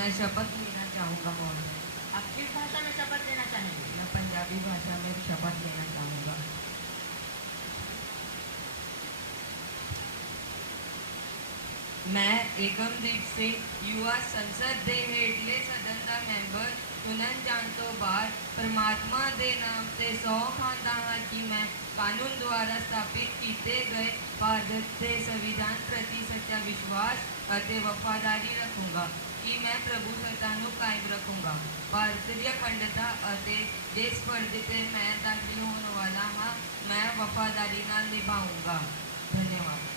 मैं शपथ लेना चाहूँगा महोदय। आप किस भाषा में शपथ लेना चाहेंगे? मैं पंजाबी भाषा में शपथ लेना चाहूँगा। मैं एकमदीप सिंह युवा संसद ਦੇ ਹੇਠਲੇ ਸਦਨ ਦਾ ਮੈਂਬਰ ਚੁਣਨ ਜਾਣ ਤੋਂ ਬਾਅਦ परमात्मा ਦੇ ਨਾਮ ਤੇ ਸਹੁੰ ਖਾਂਦਾ ਹਾਂ ਕਿ ਮੈਂ ਕਾਨੂੰਨ ਦੁਆਰਾ ਸਥਾਪਿਤ ਕੀਤੇ ਗਏ ਭਾਰਤ ਦੇ ਸੰਵਿਧਾਨ ਪ੍ਰਤੀ ਸੱਚਾ ਵਿਸ਼ਵਾਸ ਅਤੇ ਵਫਾਦਾਰੀ ਰੱਖੂੰਗਾ कि मैं प्रभु सत्ता कायम रखूँगा। भारतीय अखंडता देश स्पर्धि से मैं दाखिल होने वाला हाँ, मैं वफादारी नाल निभाऊँगा। धन्यवाद।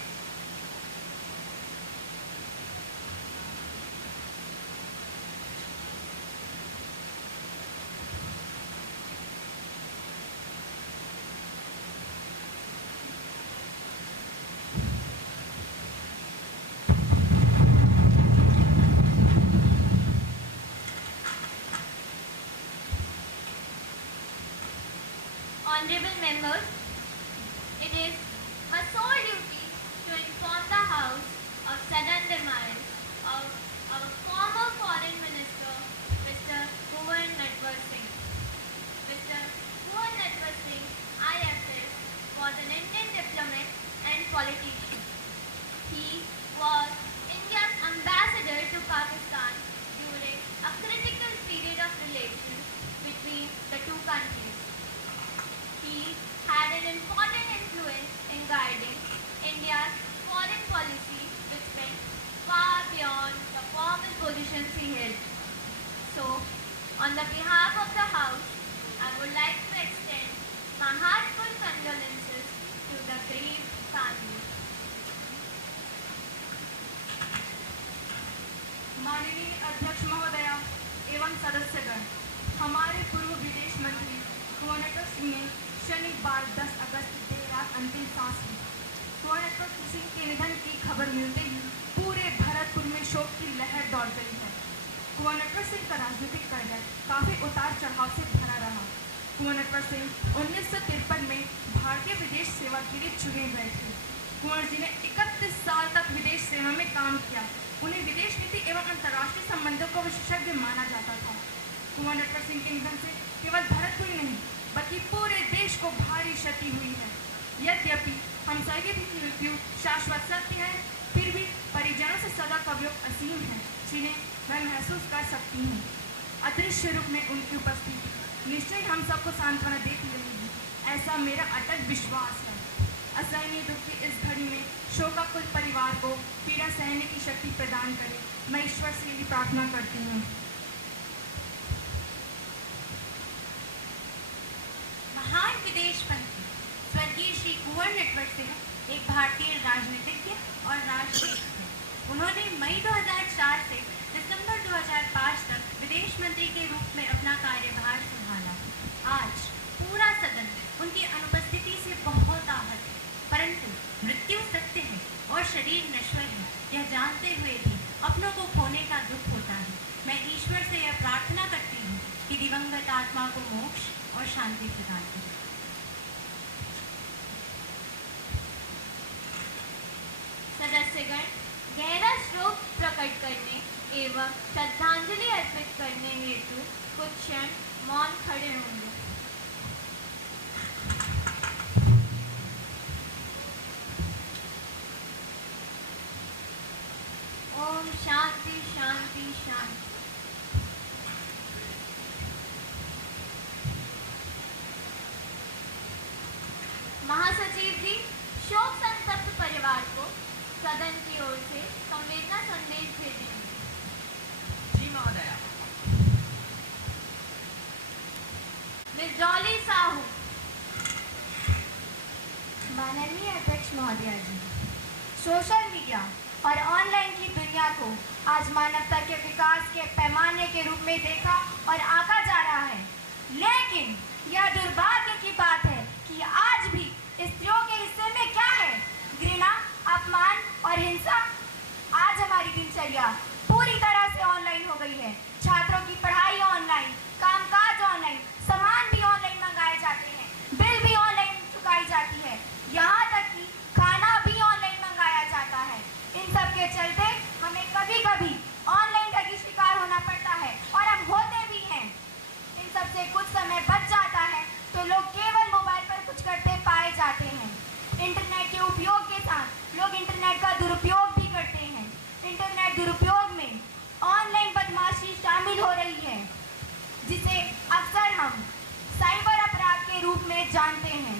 Honorable members, it is my sole duty to inform the House of sudden demise of our former Foreign Minister, Mr. Bhuvan Natwar Singh. Mr. Bhuvan Natwar Singh, IFS, was an Indian diplomat and politician. He was India's ambassador to Pakistan during a critical period of relations between the two countries. He had an important influence in guiding India's foreign policy, which went far beyond the formal positions he held. So, on the behalf of the House, I would like to extend my heartfelt condolences to the grieved family. माननीय अध्यक्ष महोदया एवं सदस्यगण, हमारे पूर्व विदेश मंत्री कुंवर नटवर सिंह ने शनिवार 10 अगस्त देर रात अंतिम सांस ली। कुंवर नटवर सिंह के निधन की खबर मिलते ही पूरे भरतपुर में शोक की लहर दौड़ गई है। कुंवर नटवर सिंह का राजनीतिक करियर काफी उतार चढ़ाव से भरा रहा। कुंवर नटवर सिंह 1953 में भारतीय विदेश सेवा के लिए चुने गए थे। कुंवर जी ने 31 साल तक विदेश सेवा में काम किया। उन्हें विदेश नीति एवं अंतर्राष्ट्रीय संबंधों का विशेषज्ञ माना जाता था। कुंवर नटवर सिंह के निधन से केवल भरतपुर ही नहीं बल्कि पूरे देश को भारी क्षति हुई है। यद्यपि हम सभी की मृत्यु शाश्वत सत्य है, फिर भी परिजनों से सदा का वियोग असीम है, जिन्हें मैं महसूस कर सकती हूँ। अदृश्य रूप में उनकी उपस्थिति निश्चय हम सबको सांत्वना देती रहेगी, ऐसा मेरा अटल विश्वास है। असहनीय दुख की इस घड़ी में शोकाकुल परिवार को पीड़ा सहने की शक्ति प्रदान करे, मैं ईश्वर से यही प्रार्थना करती हूँ। महान विदेश मंत्री स्वर्गीय श्री कुंवर नटवर सिंह एक भारतीय राजनीतिज्ञ और राष्ट्रीय थे। उन्होंने मई 2004 से दिसंबर 2005 तक विदेश मंत्री के रूप में अपना कार्यभार संभाला। आज पूरा सदन उनकी अनुपस्थिति से बहुत आहत है, परंतु मृत्यु सत्य है और शरीर नश्वर है, यह जानते हुए भी अपनों को खोने का दुख होता है। मैं ईश्वर से यह प्रार्थना करती हूँ कि दिवंगत आत्मा को मोक्ष और शांति प्रदान करें। सदस्यगण गहरा शोक प्रकट करने एवं श्रद्धांजलि अर्पित करने हेतु कुछ क्षण मौन खड़े होंगे। ओम शांति शांति शांति। महासचिव जी, शोक संतप्त परिवार को सदन की ओर से संवेदना संदेश भेजेंगे। जी महोदया। मिस डॉली साहू। माननीय अध्यक्ष महोदया जी, सोशल मीडिया और ऑनलाइन की दुनिया को आज मानवता के विकास के पैमाने के रूप में देखा और आंका जा रहा है, लेकिन यह दुर्भाग्य की बात है कि आज भी स्त्रियों के हिस्से में क्या है? घृणा, अपमान और हिंसा। आज हमारी दिनचर्या पूरी तरह से ऑनलाइन हो गई है। छात्रों की पढ़ाई ऑनलाइन, कामकाज ऑनलाइन, सामान भी ऑनलाइन मंगाए जाते हैं, बिल भी ऑनलाइन चुकाई जाती है, यहाँ तक कि खाना भी ऑनलाइन मंगाया जाता है। इन सब के चलते हमें कभी कभी ऑनलाइन ठगी शिकार होना जानते हैं।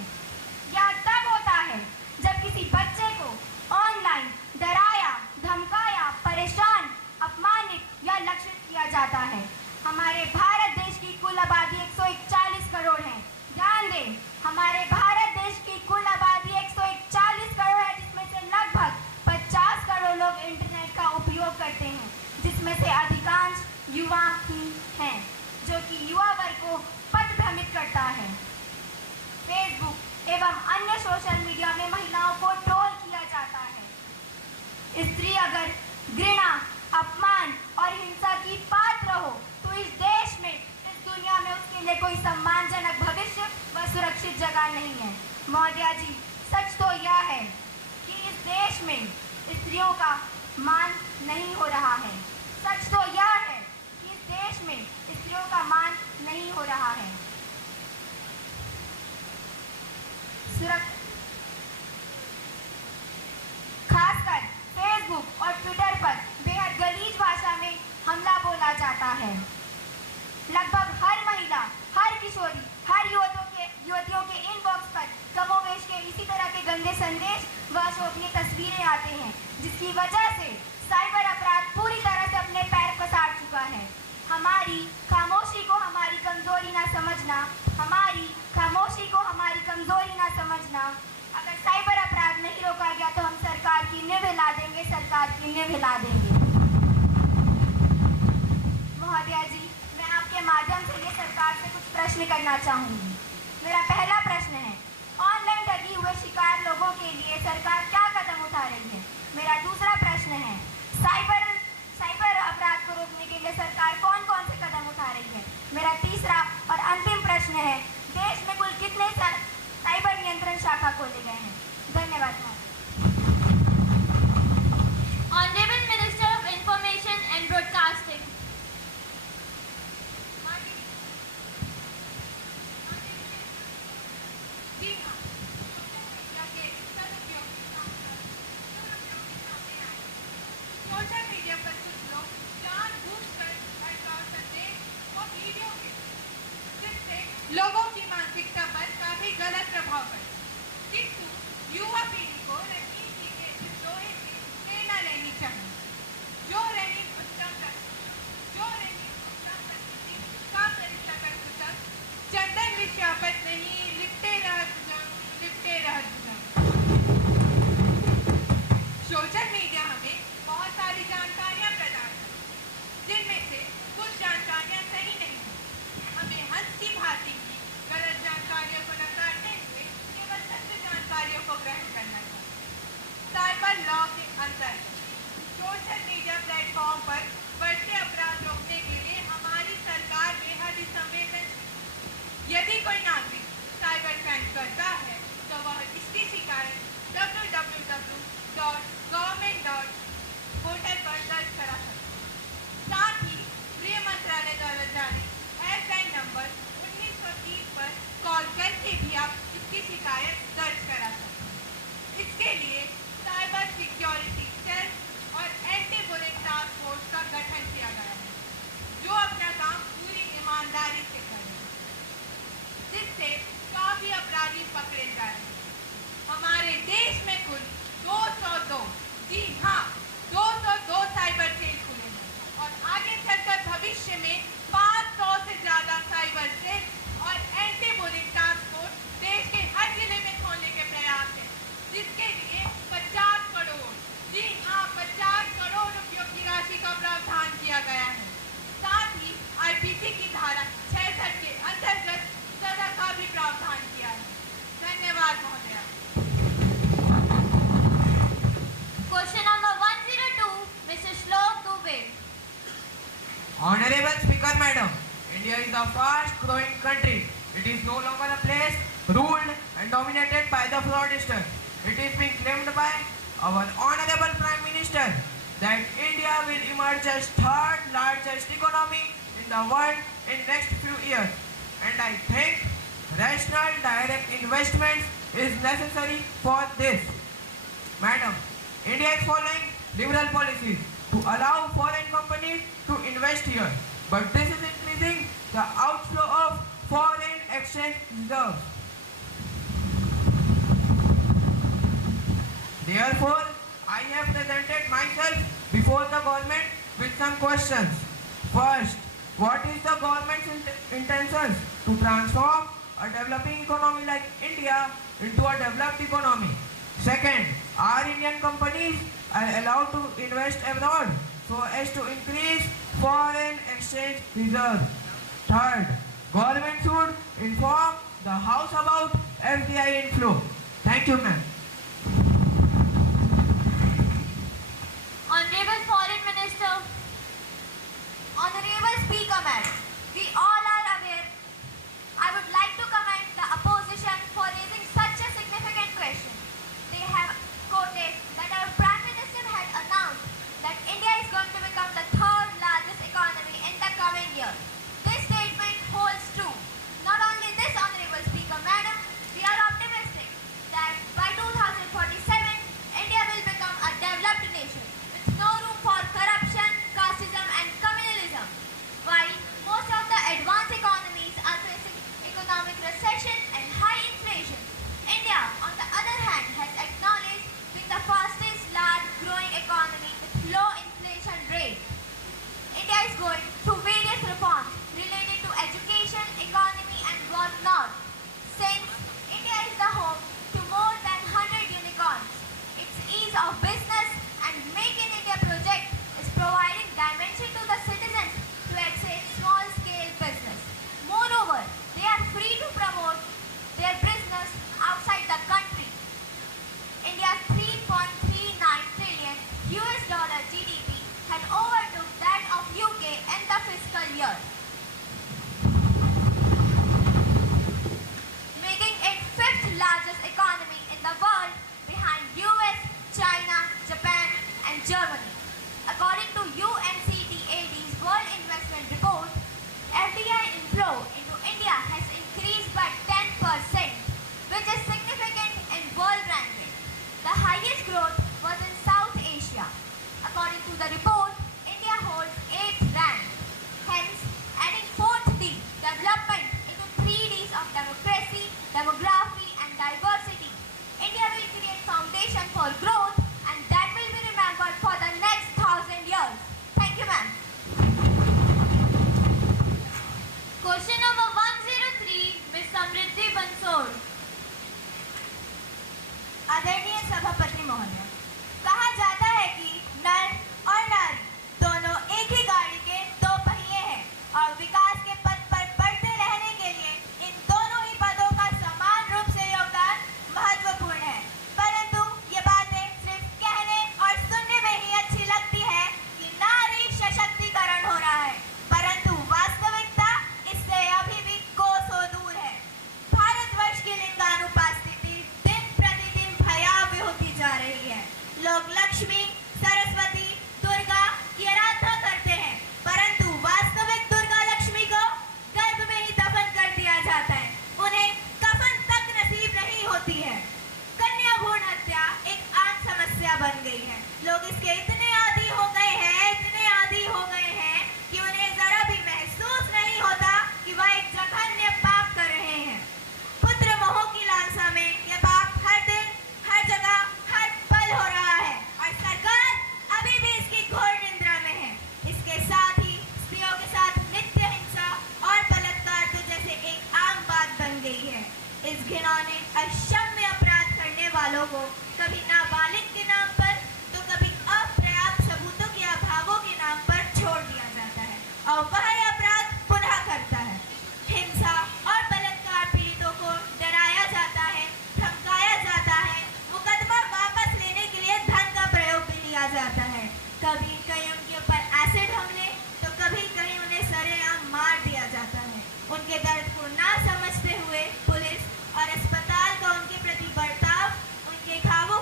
यह तब होता है जब किसी बच्चे को ऑनलाइन डराया, धमकाया, परेशान, अपमानित या लक्षित किया जाता है। हमारे भारत देश की कुल आबादी 141 करोड़ है। ध्यान दें, हमारे भारत देश की कुल आबादी 141 करोड़ है, जिसमें से लगभग 50 करोड़ लोग इंटरनेट का उपयोग करते हैं, जिसमें से अधिकांश युवा ही हैं, जो कि युवा वर्ग को पथभ्रमित करता है। फेसबुक एवं अन्य सोशल मीडिया में महिलाओं को ट्रोल किया जाता है। स्त्री अगर घृणा, अपमान और हिंसा की पात्र हो तो इस देश में, इस दुनिया में उसके लिए कोई सम्मानजनक भविष्य व सुरक्षित जगह नहीं है। महोदया जी, सच तो यह है कि इस देश में स्त्रियों का मान नहीं हो रहा है। सच तो यह है कि इस देश में स्त्रियों का मान नहीं हो रहा है। खासकर फेसबुक और ट्विटर पर बेहद गलीज भाषा में हमला बोला जाता है। लगभग हर महिला, हर किशोरी, हर युवतियों के इनबॉक्स पर कमोवेश के इसी तरह के गंदे संदेश व अशोभनीय तस्वीरें आते हैं, जिसकी वजह से साइबर अपराध पूरी तरह से अपने पैर पसार चुका है। हमारी खामोशी को हमारी कमजोरी ना समझना, हमारी खामोशी को हमारी कमजोरी ना समझना। अगर साइबर अपराध नहीं रोका गया तो हम सरकार की नींव हिला देंगे, सरकार की नींव हिला देंगे। महोदया जी, मैं आपके माध्यम से ये सरकार से कुछ प्रश्न करना चाहूँगी। मेरा पहला प्रश्न है, ऑनलाइन ठगी हुए शिकार लोगों के लिए सरकार क्या कदम उठा रही है? मेरा दूसरा प्रश्न है, साइबर अपराध को रोकने के लिए सरकार कौन कौन से कदम उठा रही है? मेरा तीसरा और अंतिम प्रश्न है, देश में कुल कितने साइबर नियंत्रण शाखा खोले गए हैं? धन्यवाद। Honorable Minister of Information and Broadcasting. Social media पर कुछ लोग जानबूझकर भड़काऊ संदेश और वीडियो के जिससे लोगों की मानसिकता पर काफी गलत प्रभाव पड़ता है। किंतु युवा पीढ़ी को राजनीति के लोहे से प्रेरणा लेनी चाहिए, जो रही उत्तम का फैसला कर पुस्तक चंदन विश्वापत नहीं लिपटे रह सोशल मीडिया हमें बहुत सारी जानकारियां प्रदान करती है, जिनमें से कुछ जानकारियां सही नहीं हैं। हमें हंस की भांति की गलत जानकारियों को नकारते हुए केवल सत्य जानकारियों को ग्रहण करना चाहिए। साइबर लॉ के अंतर्गत सोशल मीडिया प्लेटफॉर्म पर बढ़ते अपराध रोकने के लिए हमारी सरकार बेहद ही संवेदनशील। यदि कोई नागरिक साइबर क्राइम करता है तो वह इसकी शिकायत www.government.portal पर दर्ज करा सकते हैं। साथ ही गृह मंत्रालय द्वारा जारी हेल्पलाइन नंबर 1930 पर कॉल करके भी आप इसकी शिकायत दर्ज करा सकते हैं। इसके लिए साइबर सिक्योरिटी सेल और एंटी बुलिंग टास्क फोर्स का गठन किया गया है, जो अपना काम पूरी ईमानदारी से करेगा, जिससे काफी अपराधी पकड़े जा रहे हैं। हमारे देश में कुल 202, जी हाँ 202 साइबर सेल खुले हैं और आगे चलकर भविष्य में 500 से ज्यादा साइबर सेल और एंटी बुलिंग टास्क फोर्स देश के हर जिले में खोलने के प्रयास है, जिसके लिए 50 करोड़, जी हाँ 50 करोड़ रुपयों की राशि का प्रावधान किया गया है। साथ ही आईपीसी की धारा 66 के अंतर्गत सजा का भी प्रावधान किया है। धन्यवाद महोदया। Question number 102, Mr. Shlok Dubey. Honorable Speaker Madam, India is a fast growing country. It is no longer a place ruled and dominated by the fraudsters. It is being claimed by our Honorable Prime Minister that India will emerge as third largest economy in the world in next few years. And I think rational direct investments is necessary for this. Madam, India is following liberal policies to allow foreign companies to invest here, but this is increasing the outflow of foreign exchange reserves. Therefore, I have presented myself before the government with some questions. First, what is the government's intentions to transform a developing economy like India into a developed economy? Second, are Indian companies allowed to invest abroad so as to increase foreign exchange reserve? Third, government should inform the House about FDI inflow. Thank you, ma'am. Honorable Foreign Minister, Honorable Speaker, Madam, we all are aware. I would like to commend the opposition for raising such a significant question. They have quoted that our Prime Minister had announced that India is going to become the third largest economy in the coming year. This statement holds true. Not only this, Honorable Speaker, Madam, we are optimistic that by 2047, India will become a developed nation with no room for corruption, casteism and communalism. While most of the advanced economies are facing economic recession and high inflation, India, on the other hand, has acknowledged being the fastest large growing economy with low inflation rate. India is going through various reforms related to education, economy and whatnot. Since India is the home to more than 100 unicorns, its ease of business and Make in India project is providing dimension to the citizens to access small-scale business. Moreover, they are free to promote their business outside the country. India's $3.39 trillion GDP had overtook that of UK in the fiscal year, making it fifth largest economy in the world behind US, China, Japan and Germany. According to UNCTAD's World Investment Report, FDI inflow into India has increased by 10%, which is significant in world ranking. The highest growth was in South Asia. According to the report, India holds 8th rank. Hence, adding 4th D, development, into 3 Ds of democracy, demography and diversity, India will create foundation for growth and that will be remembered for the next 1,000 years. Thank you, ma'am. question number 103, Ms. Samriddhi Bansod. आदरणीय सभापति महोदय, कहा जाता है कि नर और नारी दोनों एक ही गाड़ी के दो पहिए हैं और विकास के पथ पर बढ़ते रहने के लिए इन दोनों ही पदों का समान रूप से योगदान महत्वपूर्ण है। परंतु ये बातें सिर्फ कहने और सुनने में ही अच्छी लगती है कि नारी सशक्तिकरण हो रहा है, परंतु वास्तविकता इससे अभी भी कोसों दूर है। भारतवर्ष की लिंगानुपास्थिति दिन प्रतिदिन भयावह होती जा रही है। लोग लक्ष्मी, सरस्वती, दुर्गा की आराधना करते हैं, परंतु वास्तविक दुर्गा लक्ष्मी को गर्भ में ही दफन कर दिया जाता है। उन्हें कफन तक नसीब नहीं होती है। कन्या भ्रूण हत्या एक आम समस्या बन गई है। लोग इसके इतने आदी हो गए हैं कि उन्हें जरा भी महसूस नहीं होता कि वह एक जघन्य पाप कर रहे हैं। पुत्र मोह की लालसा में यह पाप हर दिन, हर जगह, हर पल हो रहा है और सरकार अभी भी इसकी घोर निंदा में है। इसके साथ ही स्त्रियों के साथ नित्य हिंसा और बलात्कार तो जैसे एक आम बात बन गई है। इस घिनौने अक्षम्य अपराध करने वालों को कभी नाबालिग के नाम पर तो कभी अपर्याप्त सबूतों के अभावों के नाम पर छोड़ दिया जाता है और वह अपराध पुनः करता है। हिंसा और बलात्कार पीड़ितों को डराया जाता है, धमकाया जाता है, मुकदमा वापस लेने के लिए धन का प्रयोग भी लिया जाता है। कभी कहीं उनके ऊपर एसिड हमले तो कभी कहीं उन्हें सरेआम मार दिया जाता है। उनके दर्द को ना समझते हुए पुलिस और अस्पताल का उनके प्रति बर्ताव उनके घावों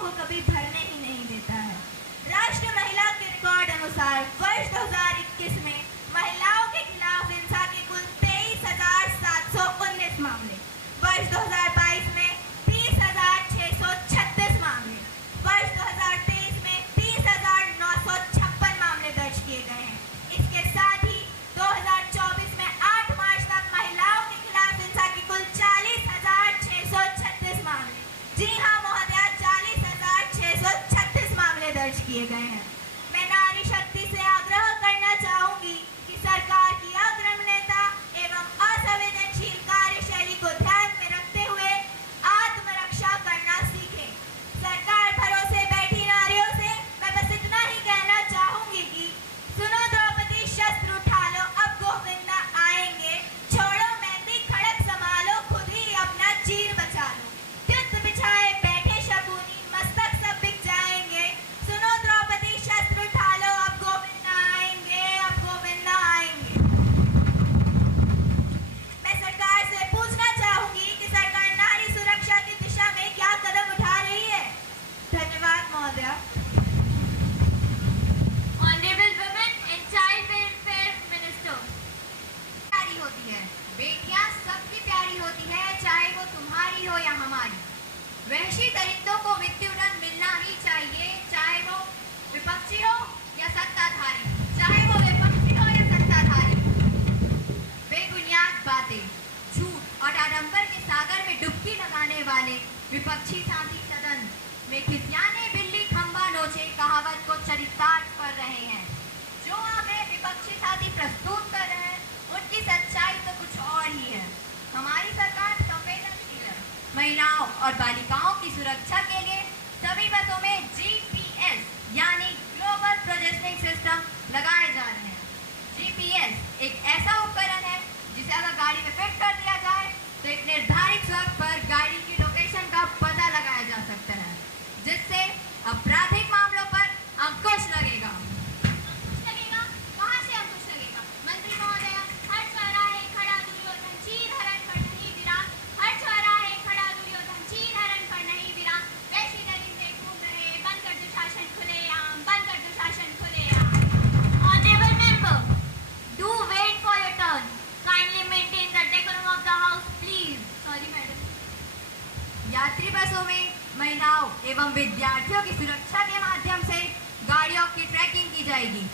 किए गए हैं। मैं नारी शक्ति से आग्रह करना चाहूंगी कि सरकार की अग्रमण्यता एवं असंवेदनशील कार्यशैली को ध्यान में रखते हुए आत्मरक्षा करना सीखें। सरकार भरोसे बैठी नारियों से मैं बस इतना ही कहना चाहूंगी कि सुनो द्रौपदी, शस्त्र उठा लो, अब गोविंद आएंगे, छोड़ो मेहंदी, खड़क संभालो, खुद ही अपना चीर बचा लो, युद्ध बिछाए बैठे शकुनी, मस्तक सब बिक जाएंगे, सुनो द्रौपदी, शस्त्र उठा लो, अब गोविंद आएंगे, अब गोविंद आएंगे। मैं सरकार से पूछना चाहूंगी कि सरकार नारी सुरक्षा की दिशा में क्या कदम उठा रही है। धन्यवाद महोदया। Honorable Women and Child Welfare Minister. प्यारी होती है, बेटियां सबकी प्यारी होती है, चाहे वो तुम्हारी हो या हमारी। वहशी दरिंदों को मृत्युदंड मिलना ही चाहिए, चाहे वो विपक्षी हो या सत्ताधारी, चाहे वो विपक्षी हो या सत्ताधारी। बेबुनियाद बातें, झूठ और आडंबर के सागर में डुबकी लगाने वाले विपक्षी साथी सदन में खिसियाने बिल्ली खंबा नोचे कहावत को चरितार्थ कर रहे हैं। जो हमें विपक्षी साथी प्रस्तुत कर रहे हैं उनकी सच्चाई तो कुछ और ही है। हमारी सरकार संवेदनशील है। महिलाओं और बालिकाओं की सुरक्षा के लिए सभी बसों में GPS यानी ग्लोबल पोजिशनिंग सिस्टम लगाए जा रहे हैं। GPS एक ऐसा उपकरण है जिसे अगर गाड़ी में फिट कर दिया जाए तो एक निर्धारित वक्त पर गाड़ी की लोकेशन का पता लगाया जा सकता है, जिससे आपराधिक मामलों पर अंकुश लगेगा। कहाँ से अंकुश लगेगा? मंत्री महोदय, हर चौराहे खड़ा दुर्योधन चीर हरण पर नहीं विराम, हर चौराहे खड़ा दुर्योधन चीर हरण पर नहीं विराम, वैसी दरिंदे घूम रहे, बंद कर दुशासन खुलेआम, बंद कर दुशासन खुलेआम। Honorable member, do wait for your turn. Kindly maintain the decorum of the house, please. Sorry, madam. यात्री बसों में महिलाओं एवं विद्यार्थियों की सुरक्षा के माध्यम से गाड़ियों की ट्रैकिंग की जाएगी।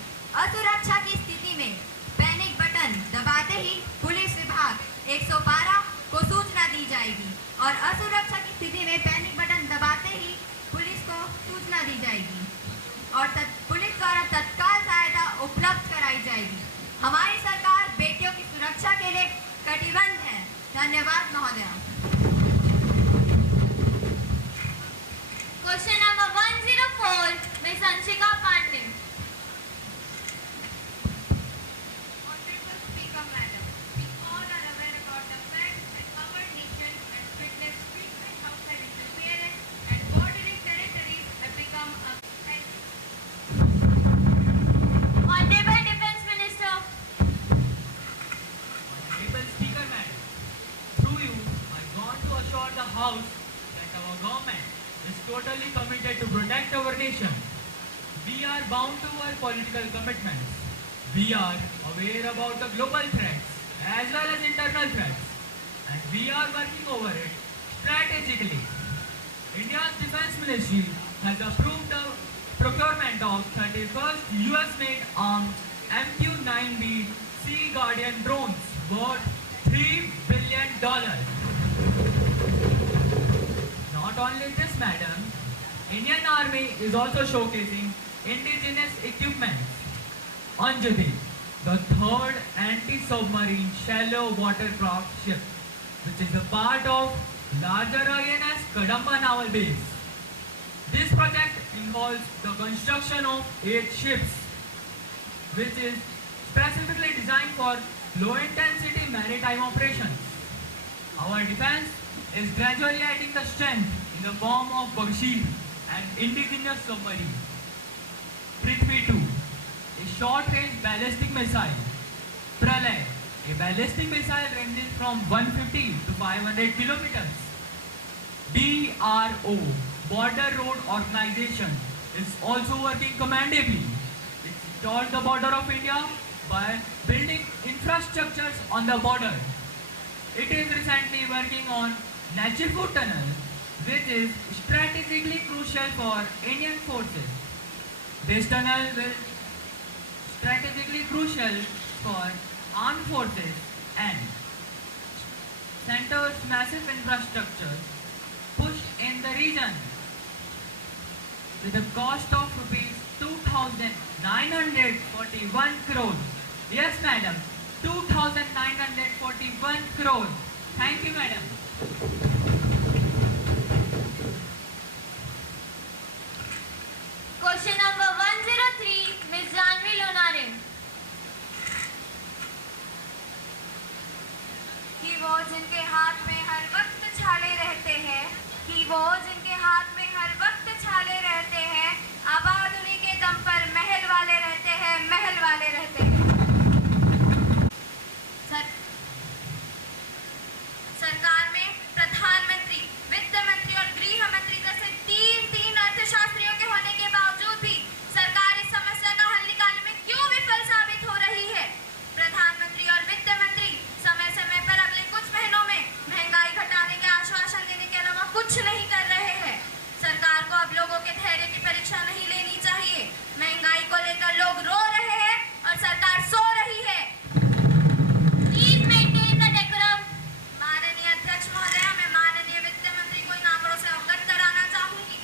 असुरक्षा की स्थिति में पैनिक बटन दबाते ही पुलिस विभाग 112 को सूचना दी जाएगी और असुरक्षा की स्थिति में पैनिक बटन दबाते ही पुलिस को सूचना दी जाएगी और पुलिस द्वारा तत्काल सहायता उपलब्ध कराई जाएगी। हमारी सरकार बेटियों की सुरक्षा के लिए कटिबद्ध है। धन्यवाद महोदया। Question number 104, Ms. Anshika Pandey. Honorable Speaker Madam, we all are aware about the fact that our nation has witnessed frequent outside interference and bordering territories have become a threat. Honorable Defense Minister. Honorable Speaker Madam, through you, I want to assure the House that our government is totally committed to protect our nation. We are bound to our political commitments. We are aware about the global threats as well as internal threats, and we are working over it strategically. India's Defense Ministry has approved the procurement of 31st US-made armed MQ-9B Sea Guardian drones worth $3 billion. Not only this, madam, Indian Army is also showcasing indigenous equipment. Anjali, the third anti-submarine shallow watercraft ship, which is a part of larger INS Kadamba Naval Base. This project involves the construction of 8 ships, which is specifically designed for low-intensity maritime operations. Our defense is gradually adding the strength in the form of Bagsheer, an indigenous submarine. Prithvi 2, a short-range ballistic missile. Pralay, a ballistic missile ranging from 150 to 500 kilometers. BRO, Border Road Organization, is also working commendably. It secured the border of India by building infrastructures on the border. It is recently working on Nachilpur Tunnel, which is strategically crucial for Indian forces. This tunnel will strategically crucial for armed forces and centers massive infrastructure push in the region with a cost of rupees 2,941 crore. Yes, madam. 2,941 crore. Thank you, madam. Question number 103, Ms. Janvi Lonare. कि वो जिनके हाथ में हर वक्त छाले रहते हैं, कि वो जिनके हाथ में हर वक्त छाले रहते हैं, आबाद उन्हीं के दम पर महल वाले रहते हैं, महल वाले रहते हैं। सरकार में प्रधानमंत्री, वित्त मंत्री और गृह मंत्री जैसे तीन अर्थशास्त्रियों के होने के बावजूद भी सरकार इस समस्या का हल निकालने में क्यों विफल साबित हो रही है? प्रधानमंत्री और वित्त मंत्री समय समय पर अगले कुछ महीनों में महंगाई घटाने के आश्वासन देने के अलावा कुछ नहीं कर रहे हैं। सरकार को अब लोगों के धैर्य की परीक्षा नहीं लेनी चाहिए। महंगाई को लेकर लोग रो रहे हैं और सरकार सो रही है। Please maintain the decorum. माननीय अध्यक्ष महोदया, मैं माननीय वित्त मंत्री को इन आंकड़ों से अवगत कराना चाहूंगी।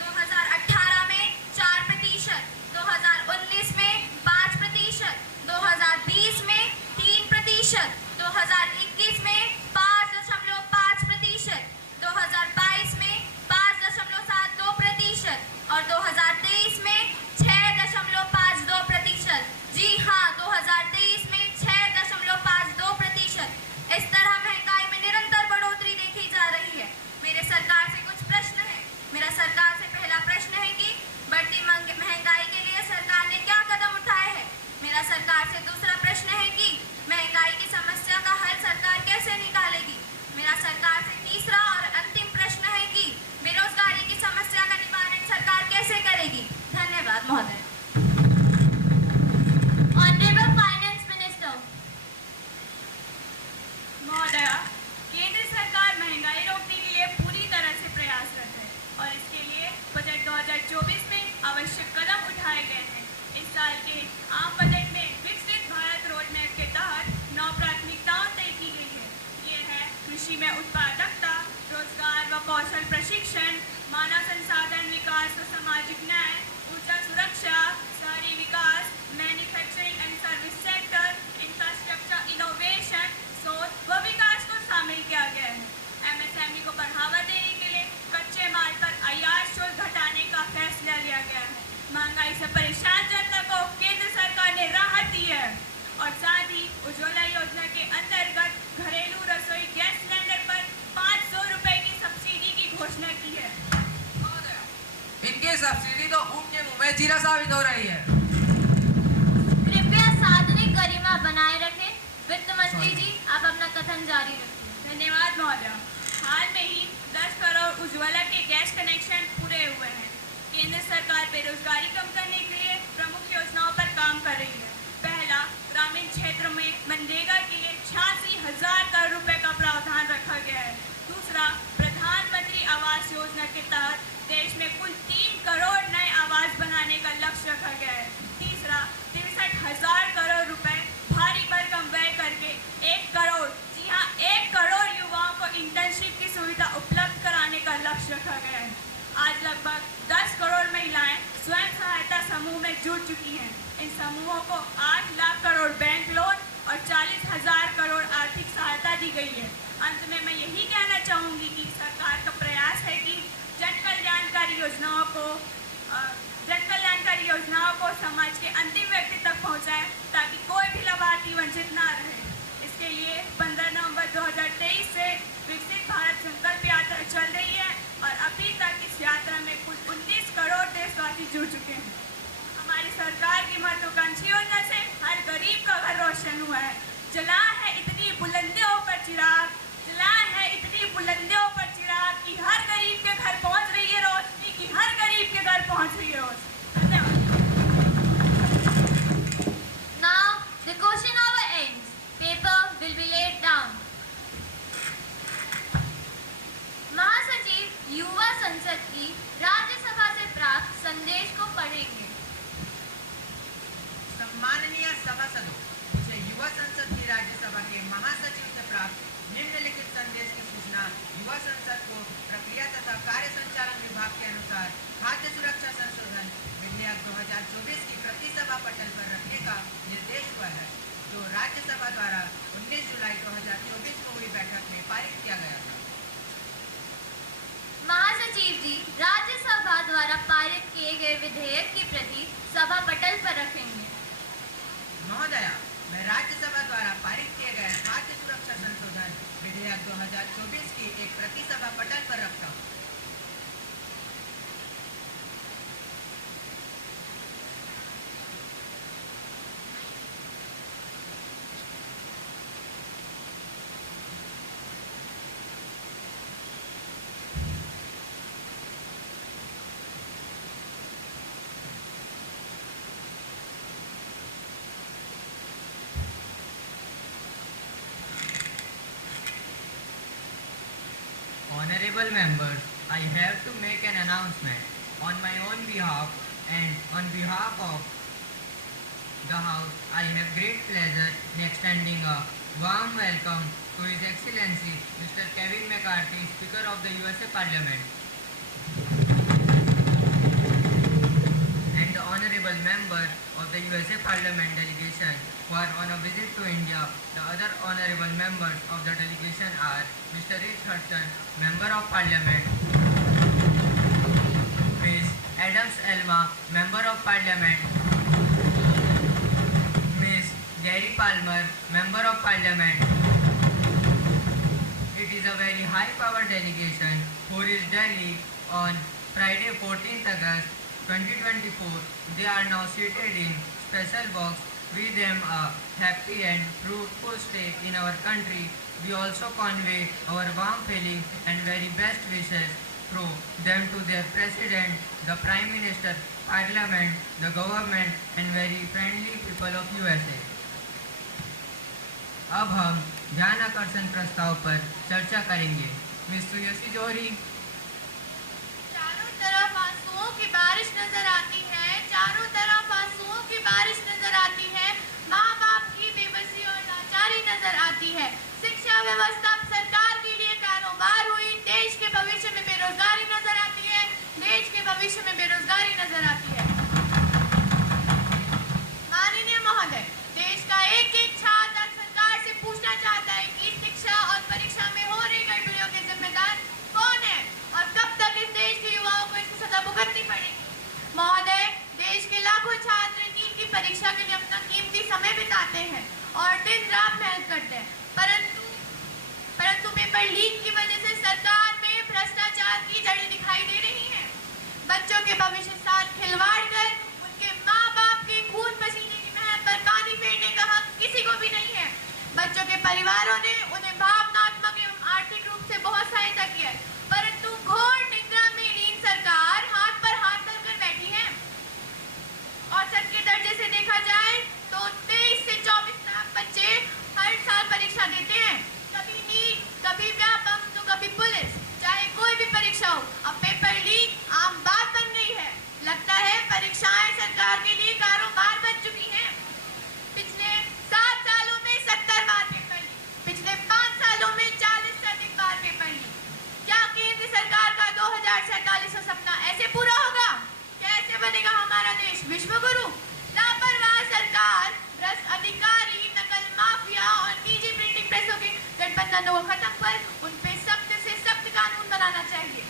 2018 में 4%, 2019 में 5%, 2020 में 3%, 2021 में 5.5%, 2022 में 5.72% और 2023 में 6.52%। जी हाँ, 2023 में 6.52%। इस तरह महंगाई में निरंतर बढ़ोतरी देखी जा रही है। मेरे सरकार से कुछ प्रश्न है। मेरा सरकार से पहला प्रश्न है कि बढ़ती महंगाई के लिए सरकार ने क्या कदम उठाए हैं? मेरा सरकार से दूसरा प्रश्न है कि महंगाई की समस्या का हल सरकार कैसे निकालेगी? मेरा सरकार से तीसरा और अंतिम प्रश्न है कि बेरोजगारी की समस्या का निवारण सरकार कैसे करेगी? धन्यवाद महोदय। Honorable Finance Minister. महोदया, केंद्र सरकार महंगाई रोकने के लिए पूरी तरह से प्रयासरत है और इसके लिए बजट 2024 में आवश्यक कदम उठाए गए हैं। इस साल के आम बजट में विकसित भारत रोड मैप के तहत 9 प्राथमिकताएं तय की गई है। ये है कृषि में उत्पादकता, रोजगार व कौशल प्रशिक्षण, मानव संसाधन विकास व सामाजिक न्याय, ऊर्जा सुरक्षा, शहरी विकास, manufacturing and service sector, infrastructure innovation, शोध व विकास को शामिल किया गया है। MSME को बढ़ावा देने के लिए कच्चे माल पर आयात शुल्क घटाने का फैसला लिया गया है। महंगाई से परेशान जनता को केंद्र सरकार ने राहत दी है और साथ ही उज्ज्वला योजना के अंतर्गत घरेलू रसोई गैस सिलेंडर पर 500 रुपए की सब्सिडी की घोषणा की है। इनकी सब्सिडी तो ऊँट के मुंह में जीरा साबित हो रही है। कृपया सार्वजनिक गरिमा बनाए रखें। वित्त मंत्री जी, आप अपना कथन जारी रखें। धन्यवाद महोदया। हाल में ही 10 करोड़ उज्ज्वला के गैस कनेक्शन पूरे हुए हैं। केंद्र सरकार बेरोजगारी कम करने के लिए प्रमुख योजनाओं पर काम कर रही है। पहला, ग्रामीण क्षेत्र में मनरेगा के लिए 86,000 करोड़ रुपए का प्रावधान रखा गया है। दूसरा, प्रधानमंत्री आवास योजना के तहत देश में कुल 3 करोड़ नए आवास बनाने का लक्ष्य रखा गया है। तीसरा, 63,000 करोड़ रुपए भारी भरकम व्यय करके 1 करोड़, जी हाँ 1 करोड़ युवाओं को इंटर्नशिप की सुविधा उपलब्ध कराने का लक्ष्य रखा गया है। आज लगभग 10 करोड़ महिलाएं स्वयं सहायता समूह में जुड़ चुकी हैं। इन समूहों को 8 लाख करोड़ बैंक लोन और 40,000 करोड़ आर्थिक सहायता दी गई है। अंत में मैं यही कहना चाहूँगी कि सरकार का प्रयास है कि जन कल्याणकारी योजनाओं को समाज के अंतिम व्यक्ति तक पहुँचाए ताकि कोई भी लाभार्थी वंचित ना रहे। इसके लिए 15 नवंबर 2023 से विकसित भारत संकल्प यात्रा चल रही है और अभी तक इस यात्रा में कुल 19 करोड़ देशवासी जुड़ चुके हैं। हमारी सरकार की महत्वाकांक्षी योजना से हर गरीब का घर रोशन हुआ है। जला है इतनी बुलंदियों पर चिराग, जला है इतनी बुलंदियों पर चिराग कि हर गरीब के घर पहुंच रही है रोशनी, कि हर गरीब के घर पहुंच रही है रोशनी। धन्यवाद। Now the question hour ends. Paper will be laid down. महासचिव युवा संसद की राज्यसभा से प्राप्त संदेश को पढ़ेंगे। सम्माननीय सभासदों, मुझे युवा संसद की राज्यसभा के महासचिव से प्राप्त निम्नलिखित संदेश की सूचना युवा संसद को प्रक्रिया तथा कार्य संचालन विभाग के अनुसार खाद्य सुरक्षा संशोधन विधेयक 2024 किए गए विधेयक की प्रति सभा पटल पर रखेंगे। महोदया, मैं राज्यसभा द्वारा पारित किए गए खाद्य सुरक्षा संशोधन विधेयक 2024 की एक प्रति सभा पटल पर रखता हूँ। Honorable members, I have to make an announcement on my own behalf and on behalf of the House. I have great pleasure in extending a warm welcome to His Excellency Mr. Kevin McCarthy, Speaker of the USA Parliament, and the honorable members of the USA Parliament delegation who are on a visit to India. The other honorable members of the delegation are Mr. Rich Hudson, Member of Parliament, Ms. Adams Elma, Member of Parliament, Ms. Gary Palmer, Member of Parliament. It is a very high-powered delegation who reached Delhi on Friday 14th August 2024. They are now seated in special box. We them a happy and fruitful stay in our country. We also convey our warm feeling and very best wishes through them to their President, the Prime Minister, Parliament, the government and very friendly people of USA. अब हम ध्यान आकर्षण प्रस्ताव पर चर्चा करेंगे। Miss सुयसी जोहरी। चारों तरफ आंसुओं की बारिश नजर आती है, चारों तरफ आंसुओं की बारिश नजर आती है, माँ बाप की बेबसी और लाचारी नजर आती है। शिक्षा व्यवस्था सरकार के लिए कारोबार हुई, देश के भविष्य में बेरोजगारी नजर आती है, देश के भविष्य में बेरोजगारी नजर आती है। माननीय महोदय, देश का एक एक छात्र सरकार से पूछना चाहता है कि शिक्षा और परीक्षा में हो रही गड़बड़ियों के जिम्मेदार कौन है और कब तक इस देश के युवाओं को इसकी सजा भुगतनी पड़ेगी। महोदय, देश के लाखों छात्र नीट की परीक्षा के लिए अपना कीमती समय बिताते हैं और दिन रात मेहनत करते हैं, परंतु पेपर लीक की वजह से सरकार में भ्रष्टाचार की जड़ें दिखाई दे रही हैं। बच्चों के भविष्य के साथ खिलवाड़ कर उनके माँ बाप के खून पसीने की मेहनत पर पानी फेरने का हक किसी को भी नहीं है। बच्चों के परिवारों ने उन्हें भावनात्मक एवं आर्थिक रूप से बहुत सहायता की है, परंतु घोर निद्रा में लीन सरकार हाथ पर हाथ धरकर बैठी है। औसत के दर्जे से देखा जाए तो 23 से 24 लाख बच्चे हर साल परीक्षा देते हैं। कभी नीट, कभी व्यापम, तो कभी पुलिस, चाहे कोई भी परीक्षा हो, अब पेपर लीक आम बात बन गई है। लगता है परीक्षाएं सरकार के लिए कारोबार बन चुकी हैं। पिछले 7 सालों में 70 बार पेपर लीक, पिछले 5 सालों में 40 से अधिक बार पेपर लीक। क्या केंद्र सरकार का 2047 का सपना ऐसे पूरा होगा? कैसे बनेगा हमारा देश विश्वगुरु? लापरवाह सरकार, भ्रष्ट अधिकारी, नकल माफिया और निजी प्रिंटिंग प्रेसों के गठबंधनों को खत्म कर उन पे सख्त से सख्त कानून बनाना चाहिए।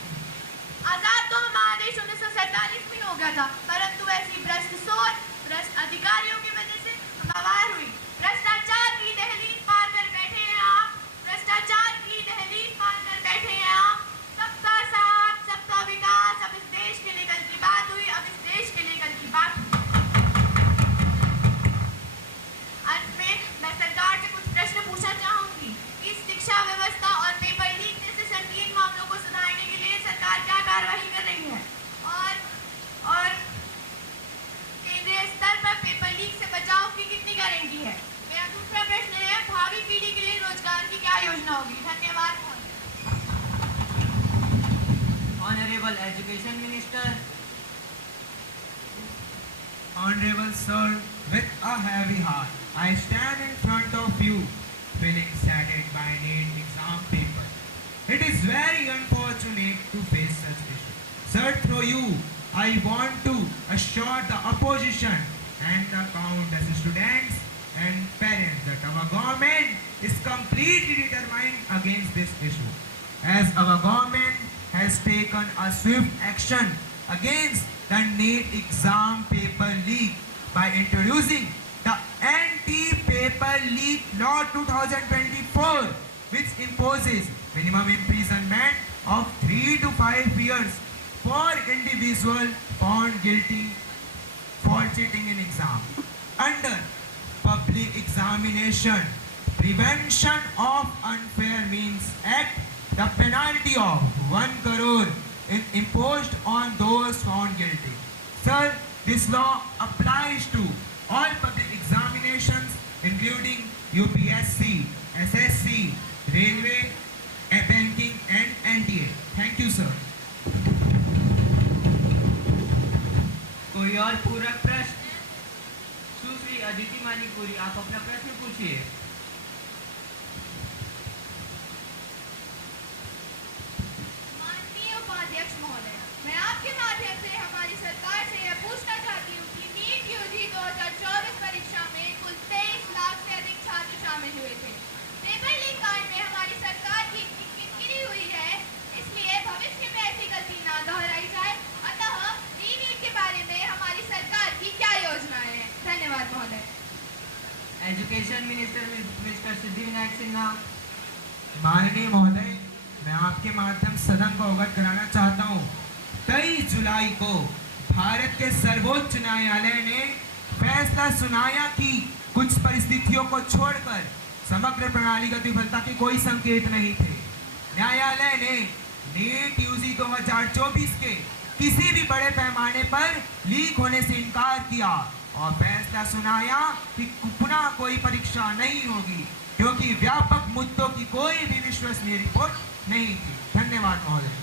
आजाद तो हमारा देश 1947 में हो गया था, परंतु ऐसी भ्रष्ट सोच, भ्रष्ट अधिकारियों की वजह से हम बवाल हुई। भ्रष्टाचार की दहलीज पार कर बैठे हैं आप, भ्रष्टाचार की दहलीज पार कर बैठे हैं आप। सबका साथ, सबका विकास, अब इस देश के लिए कल की बात हुई, अब इस देश के लिए कल की बात हुई। अंत में मैं सरकार से कुछ प्रश्न पूछना चाहूंगी कि शिक्षा व्यवस्था और पेपर लीक जैसे संगीन मामलों को सुधारने के लिए सरकार क्या कार्रवाई कर रही है और केंद्रीय स्तर पर पेपर लीक से बचाव की कितनी गारंटी है। मेरा दूसरा प्रश्न है, भावी पीढ़ी के लिए रोजगार की क्या योजना होगी? धन्यवाद। Honorable Education Minister. Honorable Sir, with a heavy heart, I stand in front of you, feeling saddened by NEET exam paper. It is very unfortunate to face such issue. Sir, through you, I want to assure the opposition and the countless students and parents that our government is completely determined against this issue. As our government has taken a swift action against the NEET exam paper leak by introducing the Anti-Paper Leak Law 2024, which imposes minimum imprisonment of 3 to 5 years for individual found guilty for cheating in exam. Under Public Examination Prevention of Unfair Means Act, the penalty of 1 crore is imposed on those found guilty. Sir, this law applies to all public examinations including UPSC, SSC, Railway, Banking and NTA. Thank you, sir. कोई और पूरक प्रश्न? सुश्री अदिति मानिकपुरी, आप अपना प्रश्न पूछिए। माननीय उपाध्यक्ष महोदय, मैं आपके माध्यम से हमारी सरकार से यह पूछना चाहती हूँ कि नीट यूजी 2024 परीक्षा में कुल 23 लाख से अधिक छात्र शामिल हुए थे। पेपर लीक कांड में हमारी सरकार की किरकिरी हुई है, इसलिए भविष्य में ऐसी गलती ना दोहराई जाए। अतः नीट के बारे में हमारी सरकार की क्या योजनाएं हैं? धन्यवाद महोदय। Education minister mister Siddhivinayak Sinha. माननीय महोदय, मैं आपके माध्यम सदन को अवगत कराना चाहता हूँ। 23 जुलाई को भारत के सर्वोच्च न्यायालय ने फैसला सुनाया कि कुछ परिस्थितियों को छोड़कर समग्र प्रणालीगत विफलता के कोई संकेत नहीं थे। न्यायालय ने नीट यूजी 2024 के किसी भी बड़े पैमाने पर लीक होने से इनकार किया और फैसला सुनाया कि पुनः कोई परीक्षा नहीं होगी क्योंकि व्यापक मुद्दों की कोई भी विश्वसनीय रिपोर्ट नहीं थी। धन्यवाद महोदय।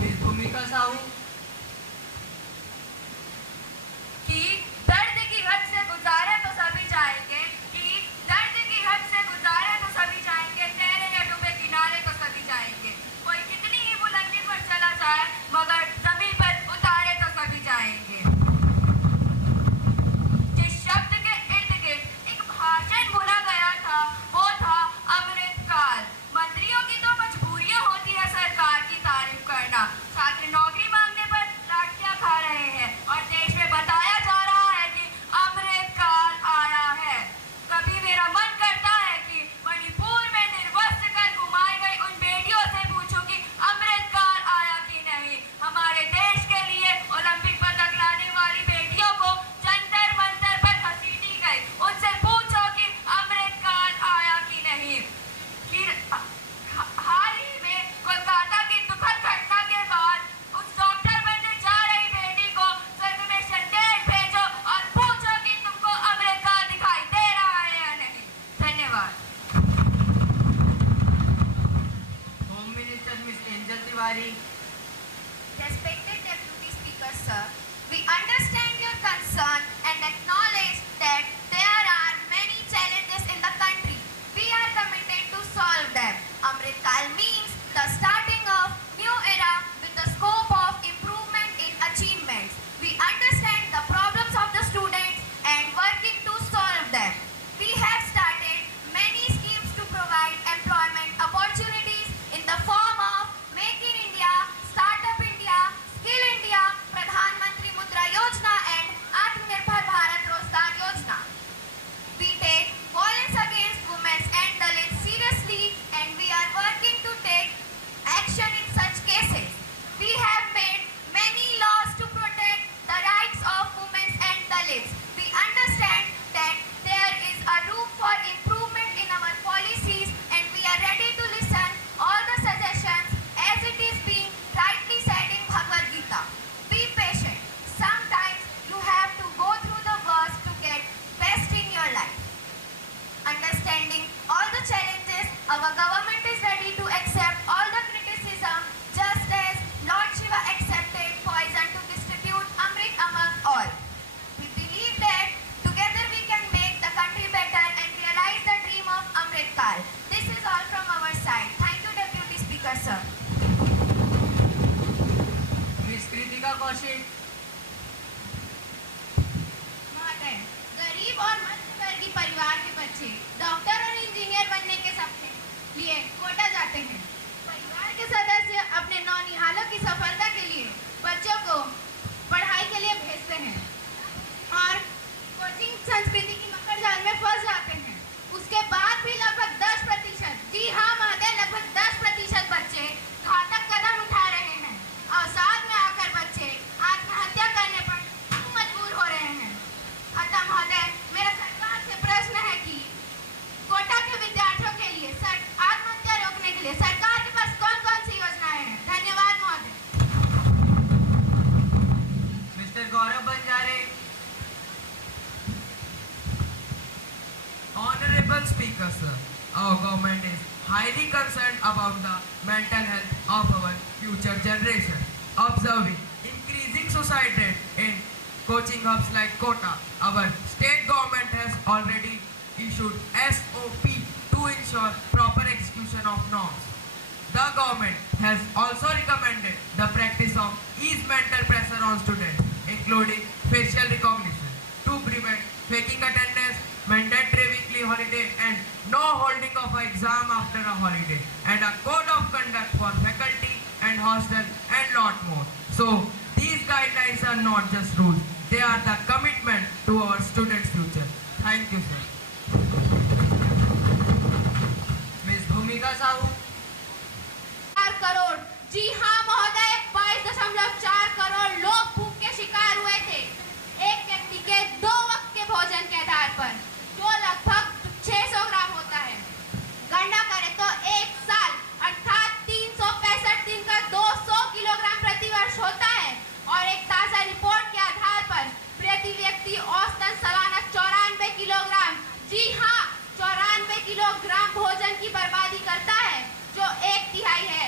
मिस भूमिका साहू। कि दर्द की हद से गुजारे तो सभी जाएंगे, कि दर्द की हद से गुजारे तो सभी जाएंगे, तैरे या डूबे किनारे तो सभी जाएंगे। कोई कितनी ही बुलंदी पर चला जाए मगर जमीन पर उतारे तो सभी जाएंगे। जिस शब्द के इर्द गिर्द एक भाषण बुना गया था वो था अमृतकाल। मंत्रियों की तो मजबूरियां होती है सरकार की तारीफ करना। छात्र नौकरी मांगने पर लाठियां खा रहे हैं और देश में बताया जा रहा है कि अमृतकाल आया है। कभी मेरा मन करता है कि मणिपुर में निर्वस्त्र कर घुमाई गई उन बेटियों से पूछूं कि अमृतकाल आया कि नहीं। हमारे देश के लिए ओलंपिक पदक लाने वाली बेटियों को जंतर मंतर पर घसीटी गई, उनसे पूछो कि अमृतकाल आया कि नहीं। हाल ही में कोलकाता की दुखद घटना के बाद उस डॉक्टर बनने जा रही बेटी को स्वर्ग में संदेश भेजो और पूछो कि तुमको अमृतकाल दिखाई दे रहा है या नहीं। धन्यवाद। Home minister miss angel Tiwari. Respected Deputy Speaker, sir, we understand your concern and acknowledge that there are many challenges in the country. We are committed to solve them. Amritkal means the starting of new era with the scope of improvement in achievements. We understand the problems of the students and working to solve them. We have started many schemes to provide employment opportunities in the form of Make in India, Startup India, Skill India, Pradhan Mantri Mudra Yojana and Atmanirbhar Bharat Rozgar Yojana. We take violence against women and Dalits seriously and we are working to take action in such cases. We have made many laws to protect the rights of women and Dalits. We understand that there is a room for improvement in our policies and we are ready to listen all the suggestions as it is being rightly said in Bhagavad Gita. Be patient. Sometimes you have to go through the worst to get best in your life. Understanding all the challenges, our government is ready to accept all the criticism just as Lord Shiva accepted poison to distribute Amrit among all. We believe that together we can make the country better and realize the dream of Amritkal. This is all from our side. Thank you, Deputy Speaker, sir. Miss Kritika Kaushik. महोदय, गरीब और मध्यवर्गीय परिवार के बच्चे doctor और engineer बनने के सपने लिए कोटा जाते हैं। परिवार के सदस्य अपने नौनिहालों की सफलता के लिए बच्चों को पढ़ाई के लिए भेजते हैं और कोचिंग संस्कृति की मकड़जाल में फंस जाते हैं। उसके बाद भी लगभग 10%, जी हाँ महोदय, लगभग 10% बच्चे घातक कदम उठा रहे हैं। अवसाद में आकर बच्चे आत्महत्या करने पर मजबूर हो रहे हैं। अतः महोदय, मेरा सरकार से प्रश्न है कि कोटा के विद्यार्थियों के लिए आत्महत्या रोकने के लिए सरकार के पास कौन-कौन सी योजनाएं हैं? धन्यवाद महोदय। Mister Gaurav Banjare. Honorable Speaker, sir, our government is highly concerned about the mental health of our future generation. Observing increasing suicide rate in coaching hubs like Kota, our state government has already issued SOP to ensure proper execution of norms. The government has also recommended the practice of ease mental pressure on students, including facial recognition, to prevent faking attendance, mandatory weekly holiday, and no holding of an exam after a holiday, and a code of conduct for faculty and hostel, and lot more. So these guidelines are not just rules; they are the commitment to our students' future. Thank you, sir. Miss भूमिका साहू। 4 करोड़, जी हाँ महोदय, 22.4 करोड़ लोग भूख के शिकार हुए थे एक व्यक्ति के 2 वक्त के भोजन के आधार पर, जो लगभग 600 ग्राम होता है। गणना करें तो एक साल अर्थात 365 दिन का 200 किलोग्राम प्रतिवर्ष होता है और एक ताजा रिपोर्ट के आधार पर प्रति व्यक्ति औसतन सालाना 94 किलोग्राम, जी हाँ 94 किलोग्राम भोजन की बर्बादी करता है, जो 1/3 है।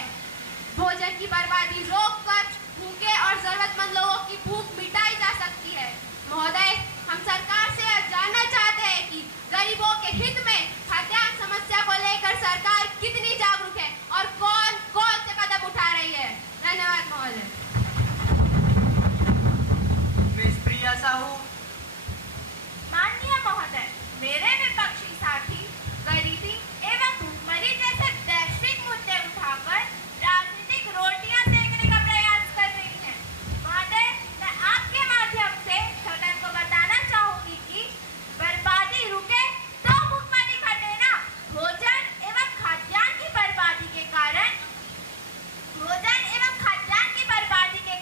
भोजन की बर्बादी रोककर भूखे और जरूरतमंद लोगों की भूख मिटाई जा सकती है। महोदय, हम सरकार से जानना चाहते हैं कि गरीबों के हित में खाद्यान्न समस्या को लेकर सरकार कितनी जागरूक है और कौन कौन से कदम उठा रही है। धन्यवाद महोदय। मिस प्रिया साहू। माननीय महोदय, मेरे विपक्षी साथी गरीबी एवं भूखमरी जैसे वैश्विक मुद्दे उठाकर राजनीतिक रोटियां सेकने का प्रयास कर रही हैं। महोदय, मैं आपके माध्यम से सदन को बताना चाहूंगी कि बर्बादी रुके तो भूखमरी घटे ना। भोजन एवं खाद्यान्न की बर्बादी के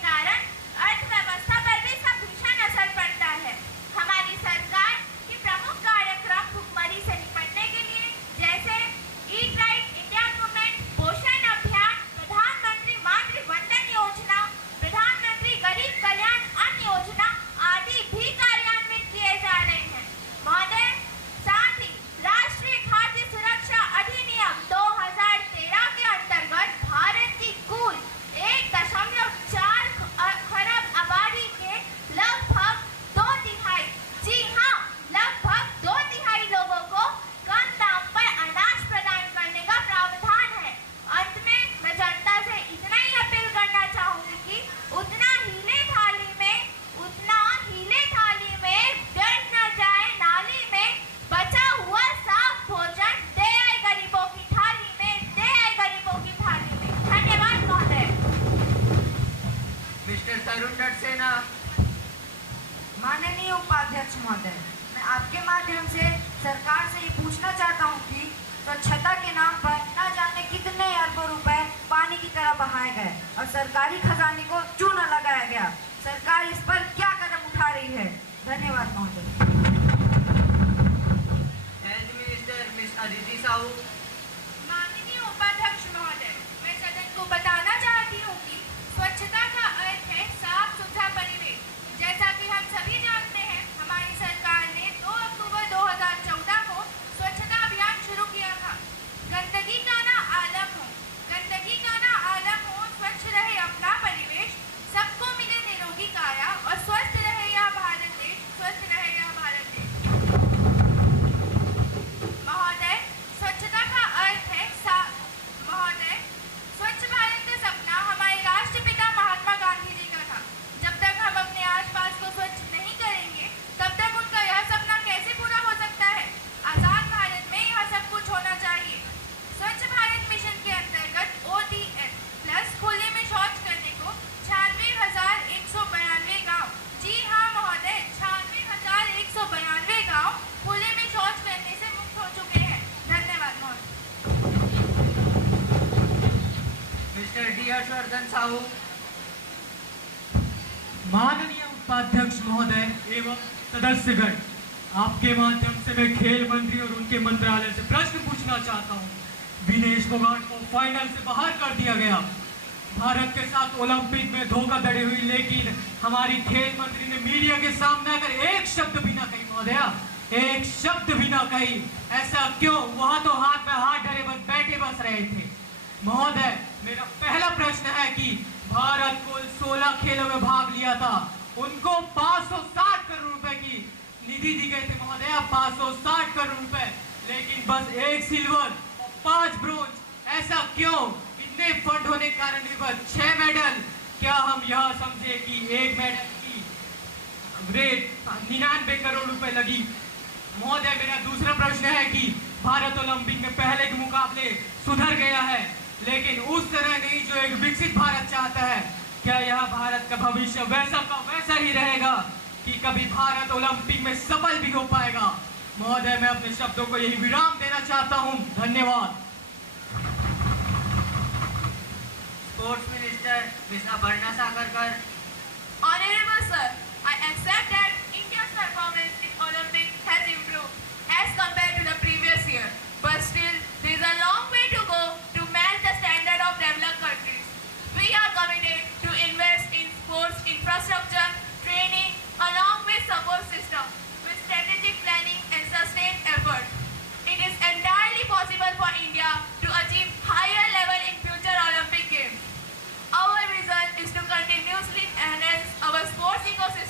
कारण अर्थव्यवस्था पर भी सब भीषण असर पड़ता है। हमारी सरकार की प्रमुख कार्यक्रम भूखमरी से निपटने के लिए जैसे ईट राइट इंडिया मूवमेंट, पोषण अभियान, प्रधानमंत्री मातृ वंदन योजना, प्रधानमंत्री गरीब कल्याण अन्न योजना आदि भी कार्यान्वित किए जा रहे हैं। महोदय, साथ ही राष्ट्रीय खाद्य सुरक्षा अधिनियम 2013 के अंतर्गत भारत की कुल 1.4 खरब आबादी के लगभग 2/3, जी हाँ लगभग 2/3 लोगों को कम दाम पर अनाज प्रदान करने का प्रावधान है। अंत में मैं जनता से इतना ही अपील करना चाहूंगी कि उतना हीले थाली में व्यर्थ न जाए नाली में, बचा हुआ साफ भोजन दे आए गरीबों की थाली में, दे आए गरीबों की थाली में। धन्यवाद महोदय। मिस्टर तरुण डटसेना। माननीय उपाध्यक्ष महोदय, मैं आपके माध्यम से सरकार से ये पूछना चाहता हूँ कि स्वच्छता के नाम पर न जाने कितने अरबों रुपए पानी की तरह बहाए गए और सरकारी खजाने को चूना लगाया गया। सरकार इस पर क्या कदम उठा रही है? धन्यवाद महोदय। Health minister miss Aditi Sahu. माननीय उपाध्यक्ष महोदय, मैं सदन को बताना चाहती हूँ कि स्वच्छता का अर्थ है साफ सुथरा परिवेश। जैसा कि हम सभी जानते हैं, हमारी सरकार ने 2 अक्टूबर 2014 को स्वच्छता अभियान शुरू किया था। गंदगी का ना आलम हो, गंदगी का ना आलम हो, स्वच्छ रहे अपना परिवेश, सबको मिले निरोगी काया और स्वस्थ रहे यह भारत देश, स्वस्थ रहे यह भारत देश। महोदय, स्वच्छता का अर्थ है साहू। माननीय उपाध्यक्ष महोदय एवं सदस्यगण, आपके माध्यम से मैं खेल मंत्री और उनके मंत्रालय से प्रश्न पूछना चाहता हूँ। विनेश फोगाट को फाइनल से बाहर कर दिया गया। भारत के साथ ओलंपिक में धोखाधड़ी हुई, लेकिन हमारी खेल मंत्री ने मीडिया के सामने आकर एक शब्द भी ना कही महोदया, एक शब्द भी ना कही। ऐसा क्यों? वहां तो हाथ में हाथ धरे बस बैठे बस रहे थे। महोदय, मेरा पहला प्रश्न है कि भारत कुल 16 खेलों में भाग लिया था, उनको 560 करोड़ रुपए की निधि दी गई थी महोदय, 560 करोड़ रुपए, लेकिन बस 1 सिल्वर और 5 ब्रोंज। ऐसा क्यों? इतने फंड होने के कारण भी बस 6 मेडल। क्या हम यह समझे कि एक मेडल की रेट 99 करोड़ रुपए लगी? महोदय, मेरा दूसरा प्रश्न है कि भारत ओलंपिक में पहले के मुकाबले सुधर गया है, लेकिन उस तरह नहीं जो एक विकसित भारत चाहता है। क्या यह भारत का भविष्य वैसा का वैसा ही रहेगा कि कभी भारत ओलंपिक में सफल भी हो पाएगा? महोदय, मैं अपने शब्दों को यही विराम देना चाहता हूं। धन्यवाद। Sports minister miss Aparna Sagarkar. Honorable sir, I accept that India's performance in Olympics has improved as compared to the previous year, but still there is a long way to go to match the standard of developed countries. We are committed to invest in sports infrastructure, training, along with support system, with strategic planning and sustained effort. It is entirely possible for India to achieve higher level in future Olympic Games. Our vision is to continuously enhance our sports ecosystem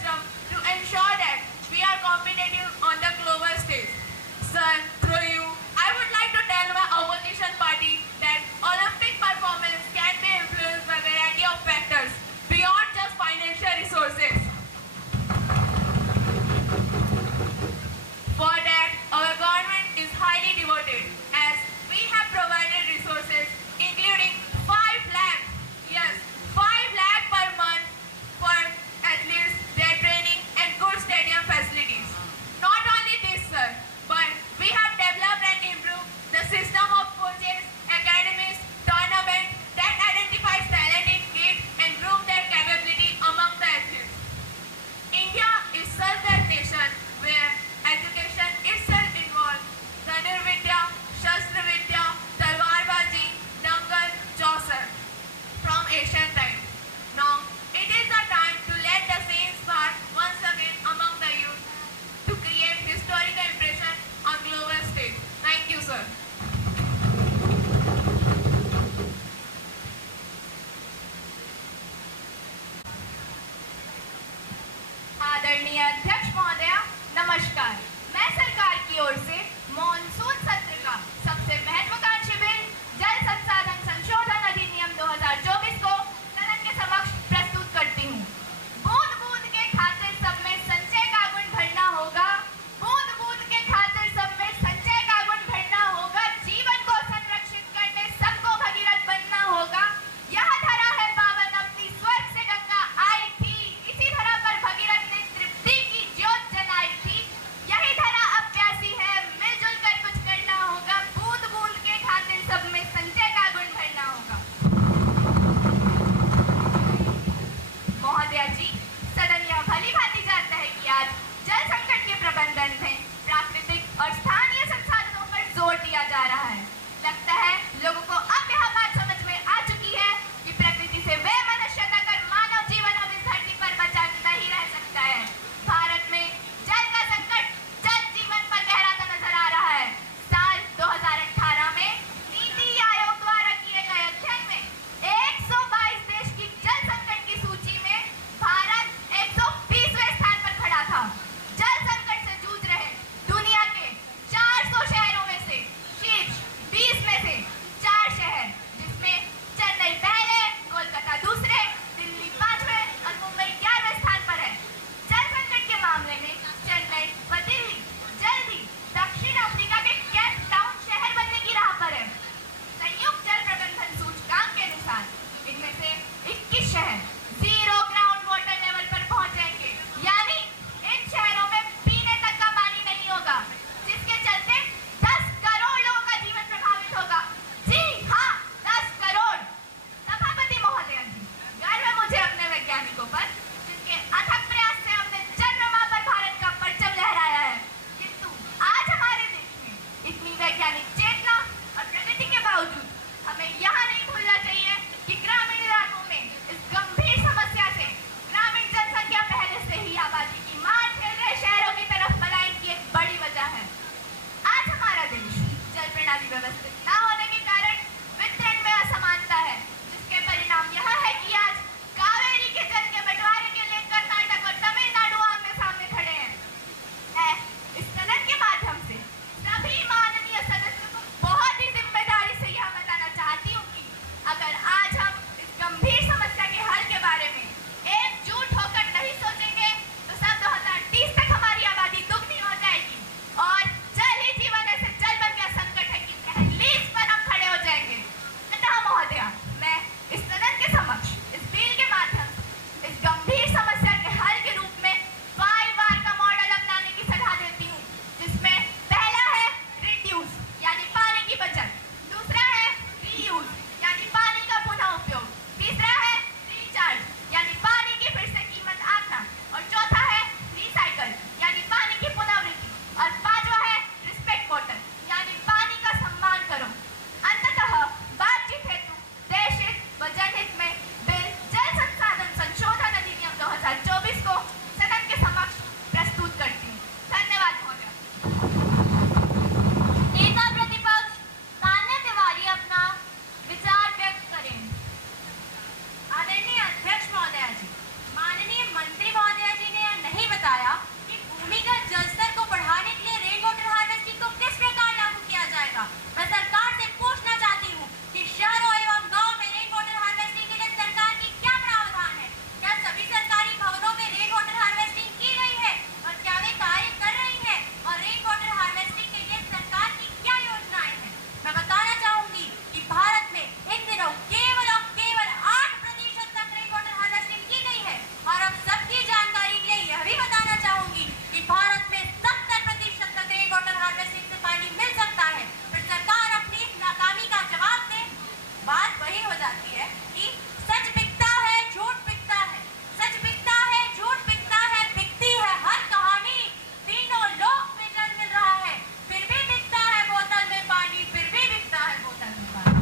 जाती है कि सच बिकता है, झूठ बिकता है, सच बिकता है, झूठ बिकता है, बिकती है हर कहानी, तीनों लोक में जल मिल रहा है, फिर भी बिकता है बोतल में पानी, फिर भी बिकता है बोतल में पानी।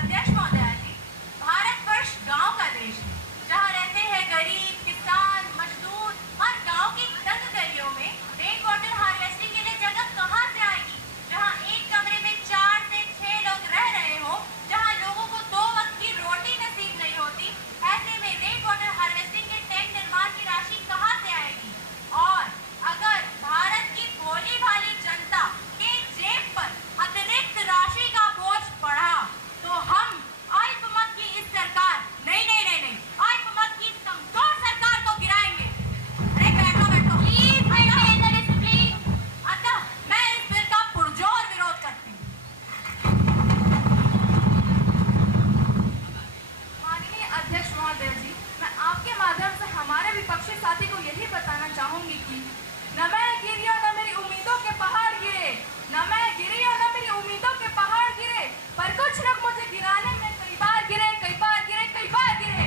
अध्यक्ष महोदया जी, भारतवर्ष गांव का देश है, जहां रहते हैं गरीब, किसान, मजदूर और गांव की तंग गलियों में रेन वाटर हार्वेस्टिंग के लिए जगह कहां से आएगी, जहां एक कमरे में 4 से 6 लोग रह रहे हो, जहां लोगों को 2 वक्त की रोटी नसीब नहीं होती। ऐसे में रेन वाटर हार्वेस्टिंग के टैंक निर्माण की राशि कहां से आएगी? और अगर भारत की भोली भाली जनता के जेब पर अतिरिक्त राशि का बोझ पड़ा तो हम अल्पमत की इस सरकार नहीं अल्पमत की कमजोर सरकार को गिराएंगे। बैठो प्लीज मेंटेन द डिसिप्लिन। अतः मैं इस बिल का पुरजोर विरोध करती हूँ। माननीय अध्यक्ष महोदय जी, मैं आपके माध्यम से हमारे विपक्षी साथी को यही बताना चाहूंगी कि न मैं गिरी और न मेरी उम्मीदों के पहाड़ गिरे, न मैं गिरी और न मेरी उम्मीदों के पहाड़ गिरे, पर कुछ लोग मुझे गिराने में कई बार गिरे, कई बार गिरे, कई बार गिरे।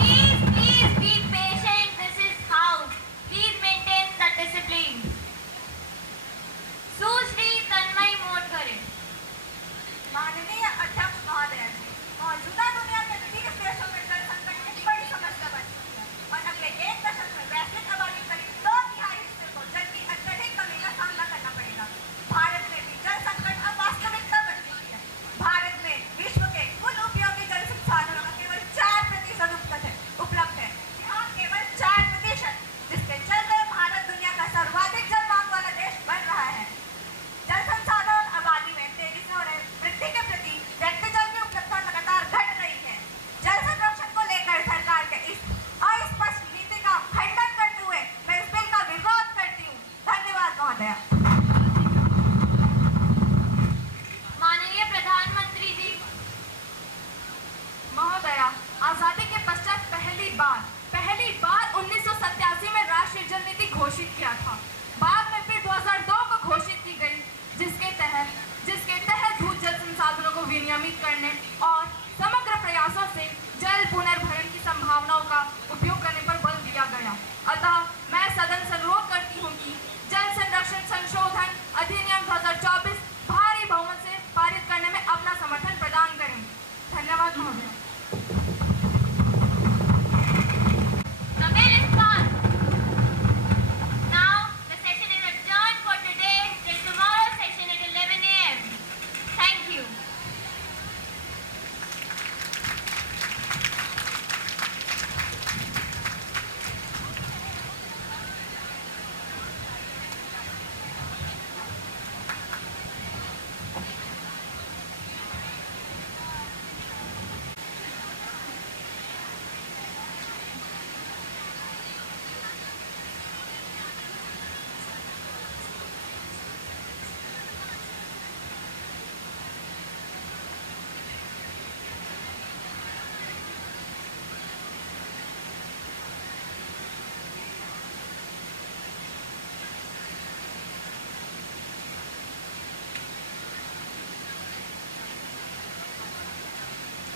Please be patient. This is house. Please maintain the discipline. सुश्री तन्मय मोटकरे। माननीय अध्यक्ष महोदय जी, मौजूदा दुनिया में 30 देशों में जल संकट एक बड़ी समस्या बन चुकी है और अगले 1 दशक में वैश्विक आबादी करीब 2/3 हिस्से को जल की अत्यधिक कमी का सामना करना पड़ेगा। भारत में भी जल संकट अब वास्तविकता बन चुकी है। भारत में विश्व के कुल उपयोगी जल संसाधनों का केवल 4% उपलब्ध है। यहाँ केवल 4%, जिसके चलते भारत दुनिया का सर्वाधिक जल मांग वाला देश बन रहा है। जल संसाधन और आबादी में तेजी से हो रहे वृद्धि के प्रति व्यक्ति जल की उपलब्धता लगातार घट रही है। जल संरक्षण को लेकर सरकार के इस अस्पष्ट नीति का खंडन करते हुए मैं इस बिल का विरोध करती हूँ। धन्यवाद महोदया। माननीय प्रधानमंत्री जी। महोदया, आजादी के पश्चात पहली बार 1987 में राष्ट्रीय जल नीति घोषित किया था। बाद में फिर 2002 को घोषित की गई, जिसके तहत भू जल संसाधनों को विनियमित करने और समग्र प्रयासों से जल पुनर्भरण